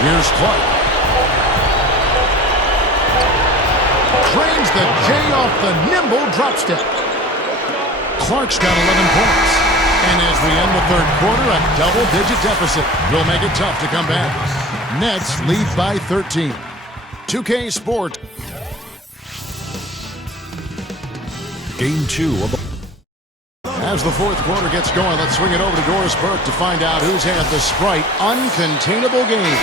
Here's Clark. Trains the J off the nimble drop step. Clark's got 11 points. And as we end the 3rd quarter, a double-digit deficit will make it tough to come back. Nets lead by 13. 2K Sport. Game 2 of As the fourth quarter gets going, let's swing it over to Doris Burke to find out who's had the Sprite uncontainable game.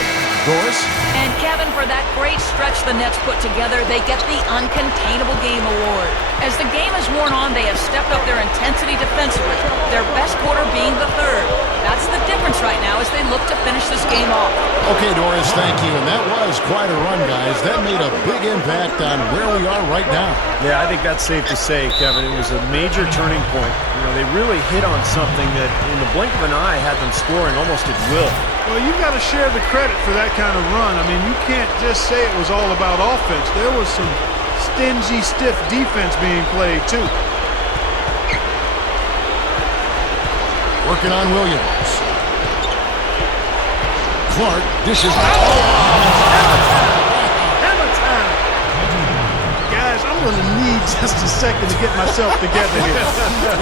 Doris? And Kevin, for that great stretch the Nets put together, they get the Uncontainable Game Award. As the game has worn on, they have stepped up their intensity defensively, their best quarter being the third. That's the difference right now as they look to finish this game off. Okay, Doris, thank you. And that was quite a run, guys. That made a big impact on where we are right now. Yeah, I think that's safe to say, Kevin. It was a major turning point. You know, they really hit on something that in the blink of an eye had them scoring almost at will. Well, you got to share the credit for that kind of run. I mean, you can't just say it was all about offense. There was some stingy, stiff defense being played, too. Working on Williams. Clark dishes. Hammer time! Guys, I'm going to need just a second to get myself together here.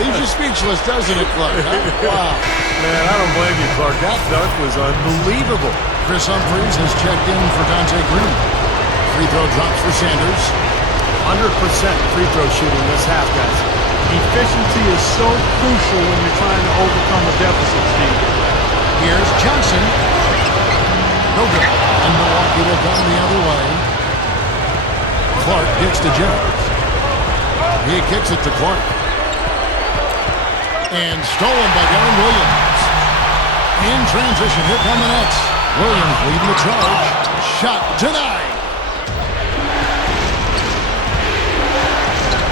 Leaves you speechless, doesn't it, Clark? Huh? Wow. Man, I don't blame you, Clark. That dunk was unbelievable. Chris Humphries has checked in for Dante Green. Free throw drops for Sanders. 100% free throw shooting this half, guys. Efficiency is so crucial when you're trying to overcome a deficit, Steve. Here's Johnson. No good. And Milwaukee will come the other way. Clark gets to Jennings. He kicks it to Clark. And stolen by Darren Williams. In transition, here come the Nets. Williams leading the charge. Shot denied.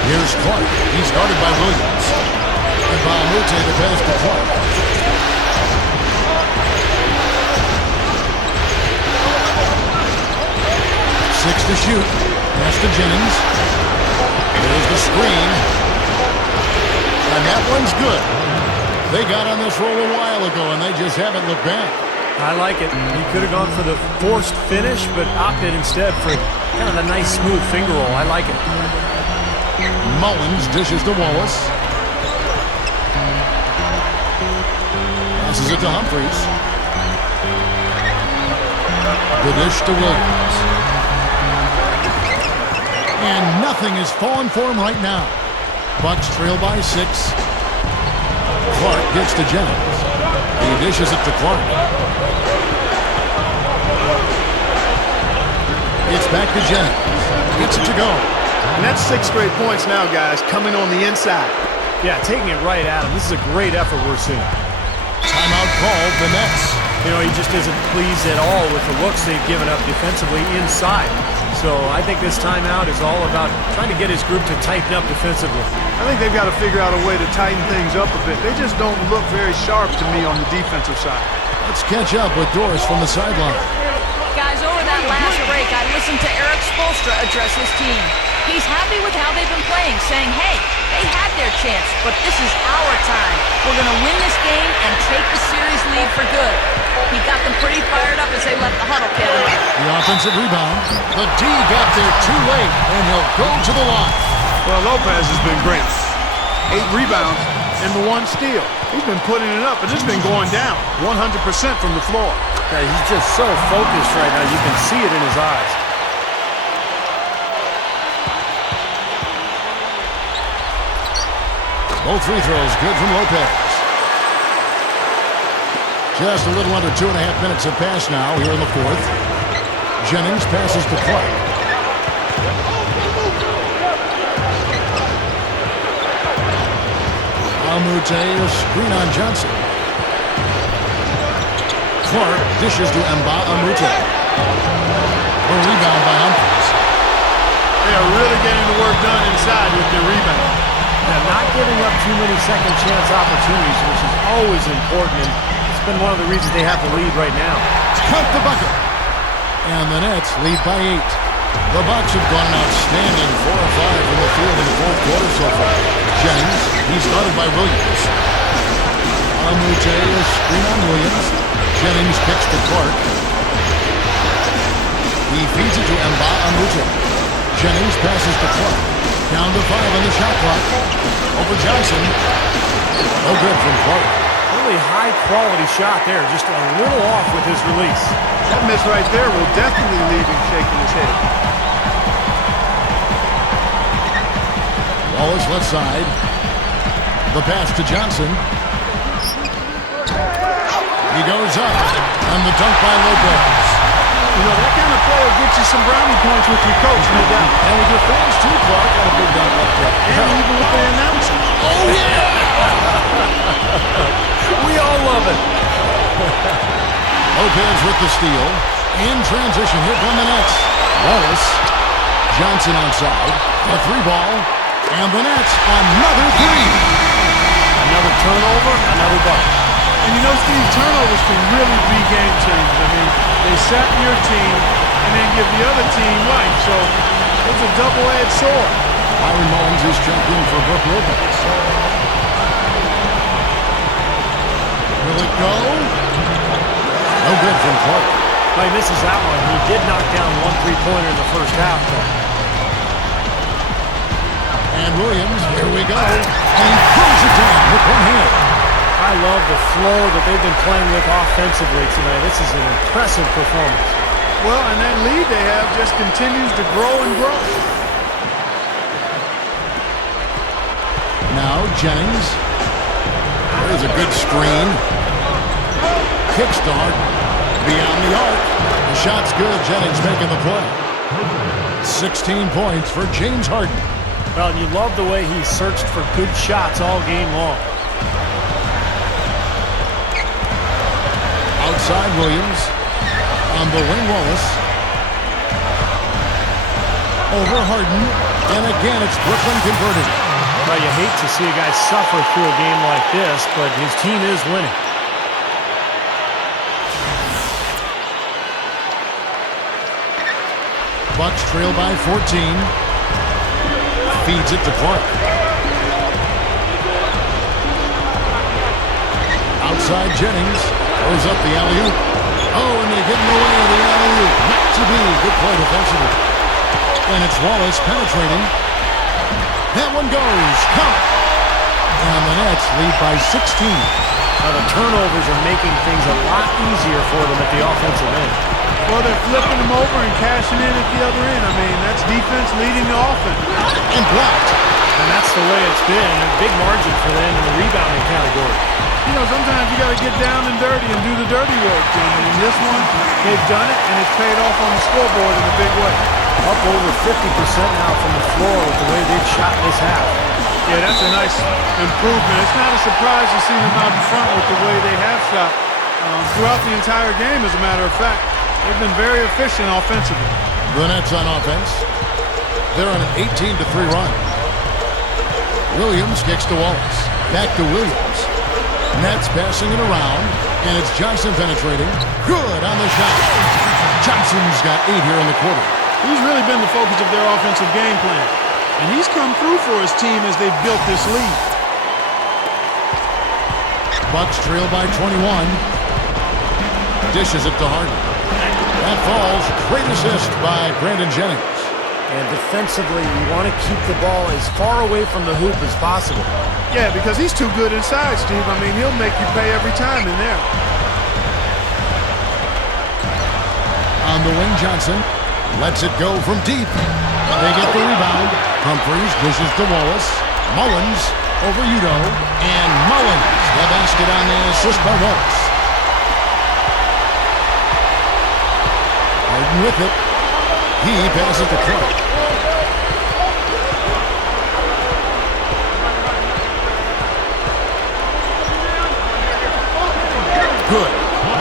Here's Clark. He's guarded by Williams. And Bahamute the pass to Clark. 6 to shoot. Pass to Jennings. There's the screen. And that one's good. They got on this roll a while ago, and they just haven't looked back. I like it. He could have gone for the forced finish, but opted instead for kind of a nice, smooth finger roll. I like it. Mullins dishes to Wallace. Passes it to Humphries. The dish to Williams. And nothing is falling for him right now. Bucks trail by 6. Clark gets to Jennings. He dishes it to Clark. It's back to Jennings. Gets it to go. And that's 6 straight points now, guys, coming on the inside. Yeah, taking it right at him. This is a great effort we're seeing. Timeout called, the Nets. You know, he just isn't pleased at all with the looks they've given up defensively inside. So I think this timeout is all about trying to get his group to tighten up defensively. I think they've got to figure out a way to tighten things up a bit. They just don't look very sharp to me on the defensive side. Let's catch up with Doris from the sideline. Guys, over that last break, I listened to Eric Spoelstra address his team. He's happy with how they've been playing, saying, hey, they had their chance, but this is our time. We're going to win this game and take the series lead for good. He got them pretty fired up as they left the huddle, Kevin. The offensive rebound. The D got there too late, and he'll go to the line. Well, Lopez has been great. 8 rebounds and the 1 steal. He's been putting it up, and it's been going down 100% from the floor. Yeah, he's just so focused right now. You can see it in his eyes. Both free throws good from Lopez. Just a little under 2.5 minutes have passed now here in the fourth. Jennings passes to Clark. Amute, a screen on Johnson. Clark dishes to Amute. A rebound by Humphries. They are really getting the work done inside with their rebound. Now, not giving up too many second chance opportunities, which is always important, and it's been one of the reasons they have the lead right now. Count the bucket. And the Nets lead by 8. The Bucks have gone outstanding 4 of 5 from the field in the fourth quarter so far. Jennings, he's guarded by Williams. Amute, a screen on Williams. Jennings kicks to Clark. He feeds it to Amute. Jennings passes to Clark. Down to 5 on the shot clock. Over Johnson. No good from Clark. Really high-quality shot there. Just a little off with his release. That miss right there will definitely leave him shaking his head. Wallace left side. The pass to Johnson. He goes up, and the dunk by Lopez. You know, that kind of play will get you some brownie points with your coach, no doubt. And with your fans, too, Clark, on a big dunk like that. And even with the announcement. Oh, yeah! We all love it. Lopez with the steal. In transition, here come the Nets. Wallace. Johnson outside. A three ball. And the Nets, another three. Another turnover, another bucket. And you know, Steve, turnovers can really be game changers. I mean, they sack your team and then give the other team life. So it's a double-edged sword. Byron Mullins is checked in for Brook Lopez. Will it go? No good from Clark. He misses that one. He did knock down one three-pointer in the first half, though. And Williams, here we go. And he throws it down with one hand. I love the flow that they've been playing with offensively tonight. This is an impressive performance. Well, and that lead they have just continues to grow and grow. Now Jennings. There's a good screen. Kickstart beyond the arc. The shot's good. Jennings making the play. 16 points for James Harden. Well, and you love the way he searched for good shots all game long. Outside Williams. On the wing, Wallace. Over Harden. And again, it's Brooklyn converting. Well, you hate to see a guy suffer through a game like this, but his team is winning. Bucks trail by 14. Feeds it to Clark. Outside Jennings. Throws up the alley-oop. Oh, and they get in the way of the alley-oop. Not to be. Good play defensively. And it's Wallace penetrating. That one goes. Count. And the Nets lead by 16. Now the turnovers are making things a lot easier for them at the offensive end. Well, they're flipping them over and cashing in at the other end. I mean, that's defense leading the offense. And blocked. And that's the way it's been. A big margin for them in the rebounding category. You know, sometimes you got to get down and dirty and do the dirty work, Jim. And in this one, they've done it, and it's paid off on the scoreboard in a big way. Up over 50% now from the floor with the way they've shot this half. Yeah, that's a nice improvement. It's not a surprise to see them out in front with the way they have shot throughout the entire game, as a matter of fact. They've been very efficient offensively. The Nets on offense. They're on an 18-3 run. Williams kicks to Wallace. Back to Williams. Nets passing it around, and it's Johnson penetrating. Good on the shot. Johnson's got 8 here in the quarter. He's really been the focus of their offensive game plan. And he's come through for his team as they've built this lead. Bucks trail by 21. Dishes it to Harden. That falls. Great assist by Brandon Jennings. And defensively, you want to keep the ball as far away from the hoop as possible. Yeah, because he's too good inside, Steve. I mean, he'll make you pay every time in there. On the wing, Johnson lets it go from deep. They get the rebound. Humphries dishes to Wallace. Mullins over Udo. And Mullins, the basket on the assist by Wallace. Harden with it. He passes to Clark. Good.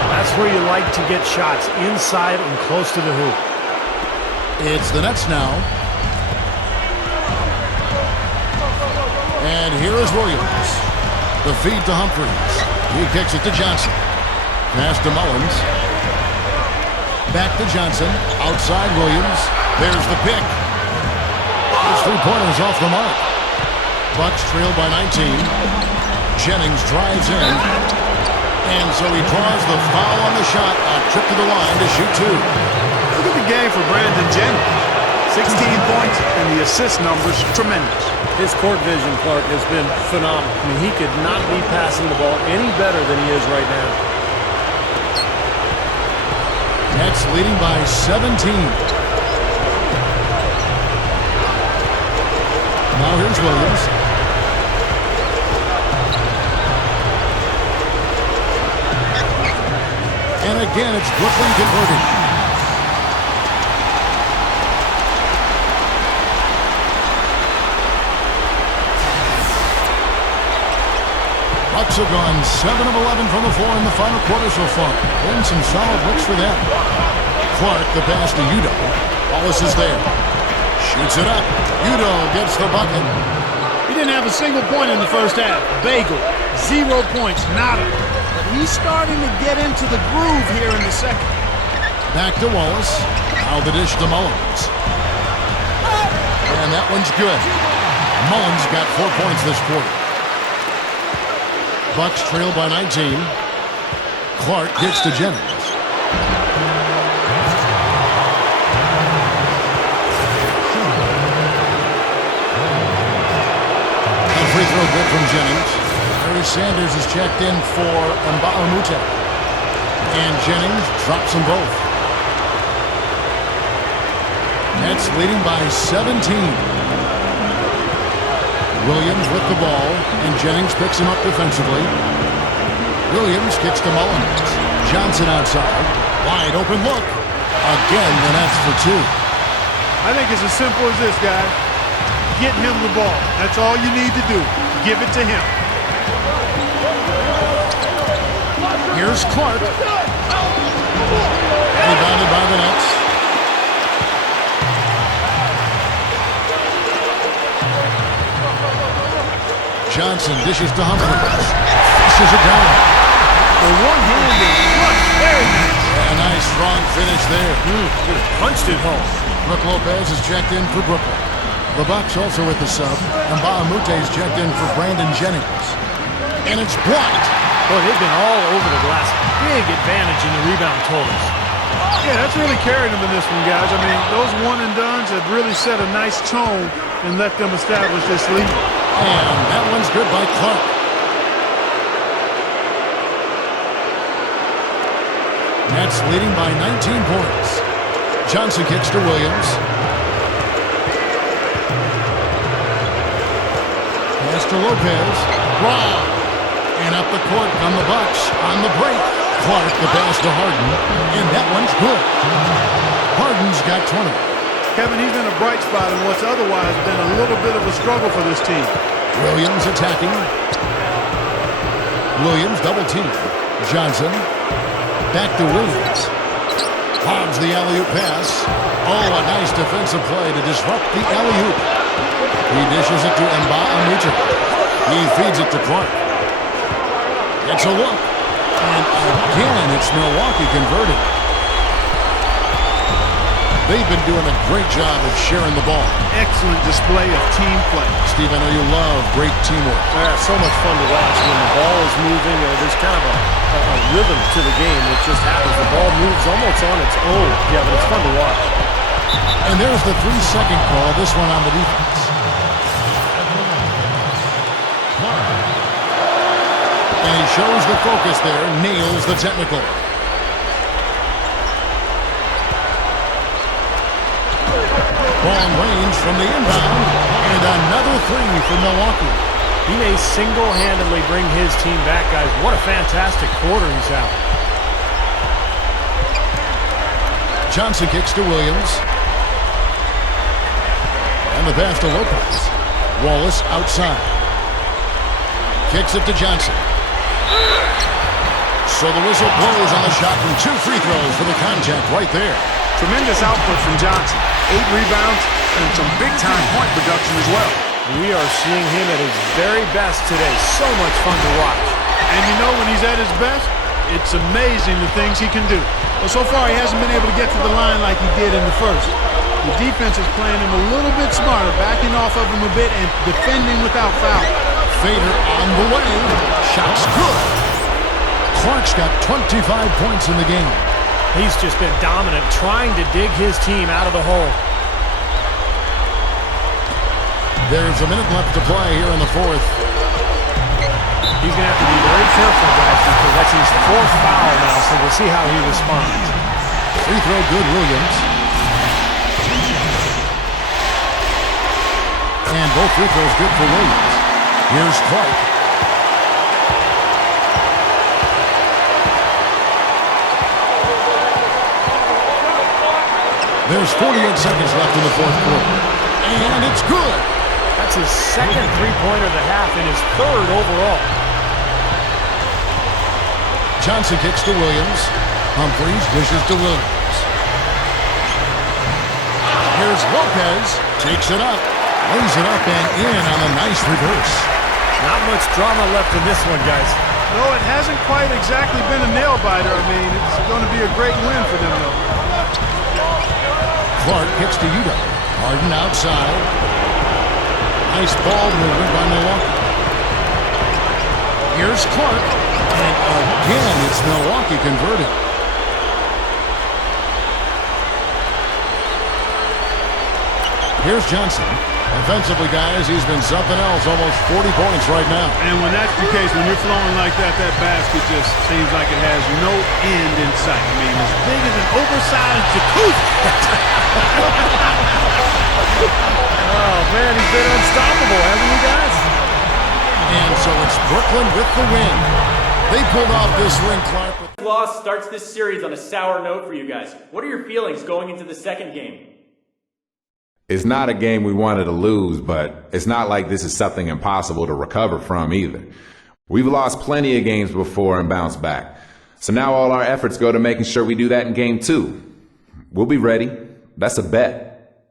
That's where you like to get shots, inside and close to the hoop. It's the Nets now. And here is Williams. The feed to Humphries. He kicks it to Johnson. Pass to Mullins. Back to Johnson. Outside Williams. There's the pick. His three-pointers off the mark. Bucks trail by 19. Jennings drives in. And so he draws the foul on the shot. A trip to the line to shoot 2. Look at the game for Brandon Jennings. 16 points, and the assist numbers tremendous. His court vision, Clark, has been phenomenal. I mean, he could not be passing the ball any better than he is right now. Nets leading by 17. Now here's Williams. And again, it's Brooklyn converting. Bucks have gone 7 of 11 from the floor in the final quarter so far. Been some solid looks for them. Clark, the pass to Udo. Wallace is there. Shoots it up. Udo gets the bucket. He didn't have a single point in the first half. Bagel, 0 points, nada. But he's starting to get into the groove here in the second. Back to Wallace. Now the dish to Mullins. And that one's good. Mullins got 4 points this quarter. Bucks trail by 19. Clark gets to Jennings. A free throw good from Jennings. Larry Sanders is checked in for Nba2K13. And Jennings drops them both. Nets leading by 17. Williams with the ball, and Jennings picks him up defensively. Williams kicks to Mullins. Johnson outside. Wide open look. Again, the Nets for 2. I think it's as simple as this, guys. Get him the ball. That's all you need to do. Give it to him. Here's Clark. Rebounded by the Nets. Johnson dishes to Humphries. Fishes it down. The one-handed flush. Very nice. A nice strong finish there. Just punched it home. Brook Lopez is checked in for Brooklyn. The Bucks also with the sub. And Nba2K is checked in for Brandon Jennings. And it's blocked. Boy, they've been all over the glass. Big advantage in the rebound totals. Yeah, that's really carried them in this one, guys. I mean, those one-and-dones have really set a nice tone and let them establish this lead. And that one's good by Clark. Nets leading by 19 points. Johnson kicks to Williams. Pass to Lopez. Wow. And up the court come the Bucks on the break. Clark the pass to Harden. And that one's good. Harden's got 20. Kevin, he's been a bright spot in what's otherwise been a little bit of a struggle for this team. Williams attacking. Williams double team. Johnson. Back to Williams. Hobbs the alley-oop pass. Oh, a nice defensive play to disrupt the alley-oop. He dishes it to Nba2K13. He feeds it to Clark. It's a look. And again, it's Milwaukee converting. They've been doing a great job of sharing the ball. Excellent display of team play. Steve, I know you love great teamwork. Yeah, so much fun to watch when the ball is moving. There's kind of a rhythm to the game that just happens. The ball moves almost on its own. Yeah, but it's fun to watch. And there's the 3-second call, this one on the defense. And he shows the focus there, nails the technical. Long range from the inbound, and another 3 for Milwaukee. He may single-handedly bring his team back, guys. What a fantastic quarter he's out. Johnson kicks to Williams. And the pass to Lopez. Wallace outside. Kicks it to Johnson. So the whistle blows on the shot from 2 free throws for the contact right there. Tremendous output from Johnson. 8 rebounds and some big-time point production as well. We are seeing him at his very best today. So much fun to watch. And you know when he's at his best, it's amazing the things he can do. Well, so far he hasn't been able to get to the line like he did in the first. The defense is playing him a little bit smarter, backing off of him a bit and defending without foul. Fader on the way. Shot's good. Clark's got 25 points in the game. He's just been dominant, trying to dig his team out of the hole. There's a minute left to play here in the fourth. He's going to have to be very careful, guys, because that's his 4th foul now, so we'll see how he responds. Free throw good, Williams. And both free throws good for Williams. Here's Clark. There's 48 seconds left in the fourth quarter. And it's good. That's his second three-pointer of the half and his third overall. Johnson kicks to Williams. Humphries dishes to Williams. Here's Lopez. Takes it up. Lays it up and in on a nice reverse. Not much drama left in this one, guys. No, it hasn't quite exactly been a nail-biter. I mean, it's going to be a great win for them, though. Clark kicks to Udo. Harden outside. Nice ball movement by Milwaukee. Here's Clark. And again, it's Milwaukee converted. Here's Johnson. Offensively, guys, he's been something else. Almost 40 points right now. And when that's the case, when you're flowing like that, that basket just seems like it has no end in sight. I mean, as big as an oversized jacuzzi. Oh, man, he's been unstoppable, haven't you guys? And so it's Brooklyn with the win. They pulled off this win, Clark. Loss starts this series on a sour note for you guys. What are your feelings going into the second game? It's not a game we wanted to lose, but it's not like this is something impossible to recover from either. We've lost plenty of games before and bounced back. So now all our efforts go to making sure we do that in game 2. We'll be ready. That's a bet.